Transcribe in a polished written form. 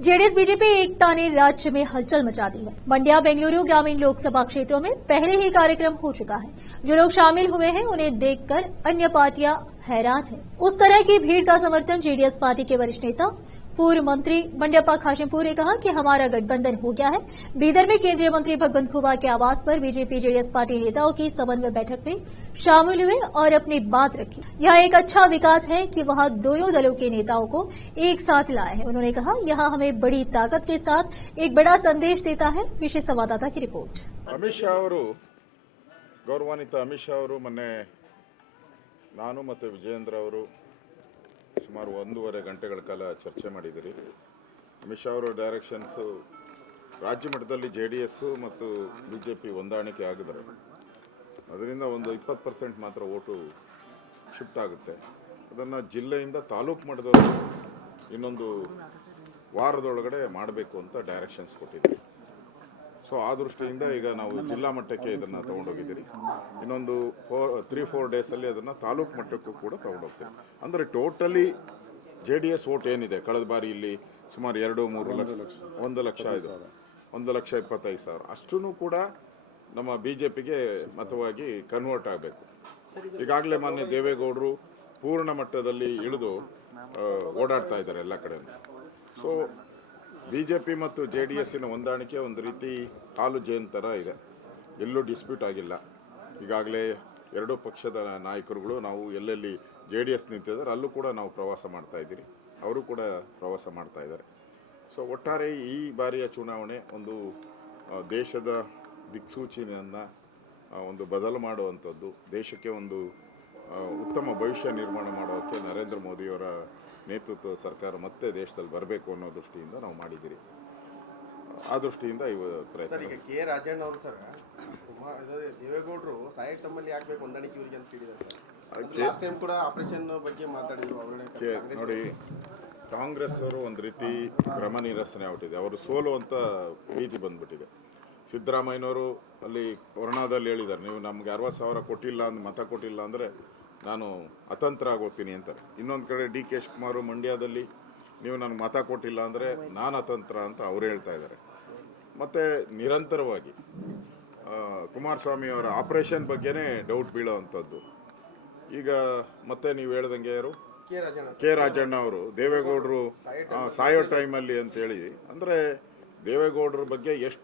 JDS BJP एकता ने राज्य में हलचल मचा दी है। मंड्या बेंगलुरु ग्रामीण लोकसभा क्षेत्रों में पहले ही कार्यक्रम हो चुका है। जो लोग शामिल हुए हैं उन्हें देखकर अन्य पार्टियां हैरान हैं। उस तरह की भीड़ का समर्थन जेडीएस पार्टी के वरिष्ठ नेता पूर्व मंत्री मंड्यप्पा खाशेमपुर ने कहा कि हमारा गठबंधन हो गया है। बीदर में केंद्रीय मंत्री भगवंत खुबा के आवास पर बीजेपी जेडीएस पार्टी नेताओं की समन्वय बैठक में शामिल हुए और अपनी बात रखी। यह एक अच्छा विकास है कि वहां दोनों दलों के नेताओं को एक साथ लाए हैं। उन्होंने कहा यह हमें बड़ी ताकत के साथ एक बड़ा संदेश देता है। विशेष संवाददाता की रिपोर्ट। अमित शा गौरवान्वित अमित शा मोन्ने ನಾನು ಮತ್ತು ವಿಜಯೇಂದ್ರ ಅವರು ಸುಮಾರು 1.5 ಗಂಟೆಗಳ ಕಾಲ ಚರ್ಚೆ ಮಾಡಿದಿರಿ. ಅಮಿತ್ ಶಾ ಅವರ ಡೈರೆಕ್ಷನ್ಸ್ ರಾಜ್ಯ ಮಟ್ಟದಲ್ಲಿ ಜೆಡಿಎಸ್ ಮತ್ತು ಬಿಜೆಪಿ ಹೊಂದಾಣಿಕೆ ಆಗಿದ್ದಾರೆ. ಅದರಿಂದ ಒಂದು 20% ಮಾತ್ರ ವೋಟು ಶಿಫ್ಟ್ ಆಗುತ್ತೆ. ಅದನ್ನು ಜಿಲ್ಲೆಯಿಂದ ತಾಲೂಕು ಮಟ್ಟದವರೆಗೂ ಇನ್ನೊಂದು ವಾರದೊಳಗಡೆ ಮಾಡಬೇಕು ಅಂತ ಡೈರೆಕ್ಷನ್ಸ್ ಕೊಟ್ಟಿದ್ದೀವಿ. ಸೊ ಆ ದೃಷ್ಟಿಯಿಂದ ಈಗ ನಾವು ಜಿಲ್ಲಾ ಮಟ್ಟಕ್ಕೆ ಇದನ್ನು ತಗೊಂಡೋಗಿದ್ದೀರಿ. ಇನ್ನೊಂದು 3-4 ಡೇಸಲ್ಲಿ ಅದನ್ನು ತಾಲೂಕು ಮಟ್ಟಕ್ಕೂ ಕೂಡ ತಗೊಂಡೋಗ್ತೀವಿ. ಅಂದರೆ ಟೋಟಲಿ JDS ವೋಟ್ ಏನಿದೆ ಕಳೆದ ಬಾರಿ ಇಲ್ಲಿ ಸುಮಾರು 2-3 ಲಕ್ಷ 1 ಲಕ್ಷ ಇದೆ, 1,25,000 ಅಷ್ಟೂ ಕೂಡ ನಮ್ಮ BJPಗೆ ಮತವಾಗಿ ಕನ್ವರ್ಟ್ ಆಗಬೇಕು. ಈಗಾಗಲೇ ಮಾನ್ಯ ದೇವೇಗೌಡರು ಪೂರ್ಣ ಮಟ್ಟದಲ್ಲಿ ಇಳಿದು ಓಡಾಡ್ತಾ ಇದ್ದಾರೆ ಎಲ್ಲ ಕಡೆ. ಸೊ BJP ಮತ್ತು JDSನ ಹೊಂದಾಣಿಕೆ ಒಂದು ರೀತಿ ಹಾಲು ಜೇನು ಥರ ಇದೆ. ಎಲ್ಲೂ ಡಿಸ್ಪ್ಯೂಟ್ ಆಗಿಲ್ಲ. ಈಗಾಗಲೇ ಎರಡೂ ಪಕ್ಷದ ನಾಯಕರುಗಳು ನಾವು ಎಲ್ಲೆಲ್ಲಿ JDS ನಿಂತಿದ್ದಾರೆ ಅಲ್ಲೂ ಕೂಡ ನಾವು ಪ್ರವಾಸ ಮಾಡ್ತಾ ಇದ್ದೀರಿ. ಅವರು ಕೂಡ ಪ್ರವಾಸ ಮಾಡ್ತಾ ಇದ್ದಾರೆ. ಸೊ ಒಟ್ಟಾರೆ ಈ ಬಾರಿಯ ಚುನಾವಣೆ ಒಂದು ದೇಶದ ದಿಕ್ಸೂಚಿಯನ್ನು ಒಂದು ಬದಲು ಮಾಡುವಂಥದ್ದು, ದೇಶಕ್ಕೆ ಒಂದು ಉತ್ತಮ ಭವಿಷ್ಯ ನಿರ್ಮಾಣ ಮಾಡೋಕ್ಕೆ ನರೇಂದ್ರ ಮೋದಿಯವರ ನೇತೃತ್ವದ ಸರ್ಕಾರ ಮತ್ತೆ ದೇಶದಲ್ಲಿ ಬರಬೇಕು ಅನ್ನೋ ದೃಷ್ಟಿಯಿಂದ ನಾವು ಮಾಡಿದ್ದೀರಿ. ಆ ದೃಷ್ಟಿಯಿಂದ ಪ್ರಯತ್ನ. ಈಗ ಕೆ ರಾಜಣ್ಣ ಅವರು ಸರ್ ದೇವೇಗೌಡರು ಸಾಯ ಟೈಮಲ್ಲಿ ಆಗಬೇಕು ಹೊಂದಾಣಿಕೆ ಇವರಿಗೆ ಅಂತ ಹೇಳಿದ್ದಾರೆ ಸರ್. ಲಾಸ್ಟ್ ಟೈಮ್ ಕೂಡ ಆಪರೇಷನ್ ಬಗ್ಗೆ ಮಾತಾಡಿದ್ರು ಅವರೇ. ನೋಡಿ, ಕಾಂಗ್ರೆಸ್ ಅವರು ಒಂದು ರೀತಿ ಭ್ರಮ ನಿರಸನೆ ಆಗ್ಬಿಟ್ಟಿದೆ. ಅವರು ಸೋಲುವಂತ ಭೀತಿ ಬಂದ್ಬಿಟ್ಟಿದೆ. ಸಿದ್ದರಾಮಯ್ಯನವರು ಅಲ್ಲಿ ಕೊರೋನಾದಲ್ಲಿ ಹೇಳಿದ್ದಾರೆ, ನೀವು ನಮ್ಗೆ 60,000 ಕೊಟ್ಟಿಲ್ಲ ಅಂದ್ರೆ ಮತ ಕೊಟ್ಟಿಲ್ಲ ಅಂದರೆ ನಾನು ಅತಂತ್ರ ಆಗೋಗ್ತೀನಿ ಅಂತಾರೆ. ಇನ್ನೊಂದು ಕಡೆ DK ಶಿವಕುಮಾರ್ ಮಂಡ್ಯದಲ್ಲಿ ನೀವು ನನಗೆ ಮತ ಕೊಟ್ಟಿಲ್ಲ ಅಂದರೆ ನಾನು ಅತಂತ್ರ ಅಂತ ಅವ್ರು ಹೇಳ್ತಾ ಇದ್ದಾರೆ. ಮತ್ತು ನಿರಂತರವಾಗಿ ಕುಮಾರಸ್ವಾಮಿ ಅವರ ಆಪರೇಷನ್ ಬಗ್ಗೆನೇ ಡೌಟ್ ಬೀಳೋವಂಥದ್ದು. ಈಗ ಮತ್ತೆ ನೀವು ಹೇಳ್ದಂಗೆ ಯಾರು ಕೆ ರಾಜಣ್ಣ ಅವರು ದೇವೇಗೌಡರು ಸಾಯೋ ಟೈಮಲ್ಲಿ ಅಂತೇಳಿ, ಅಂದರೆ ದೇವೇಗೌಡರ ಬಗ್ಗೆ ಎಷ್ಟು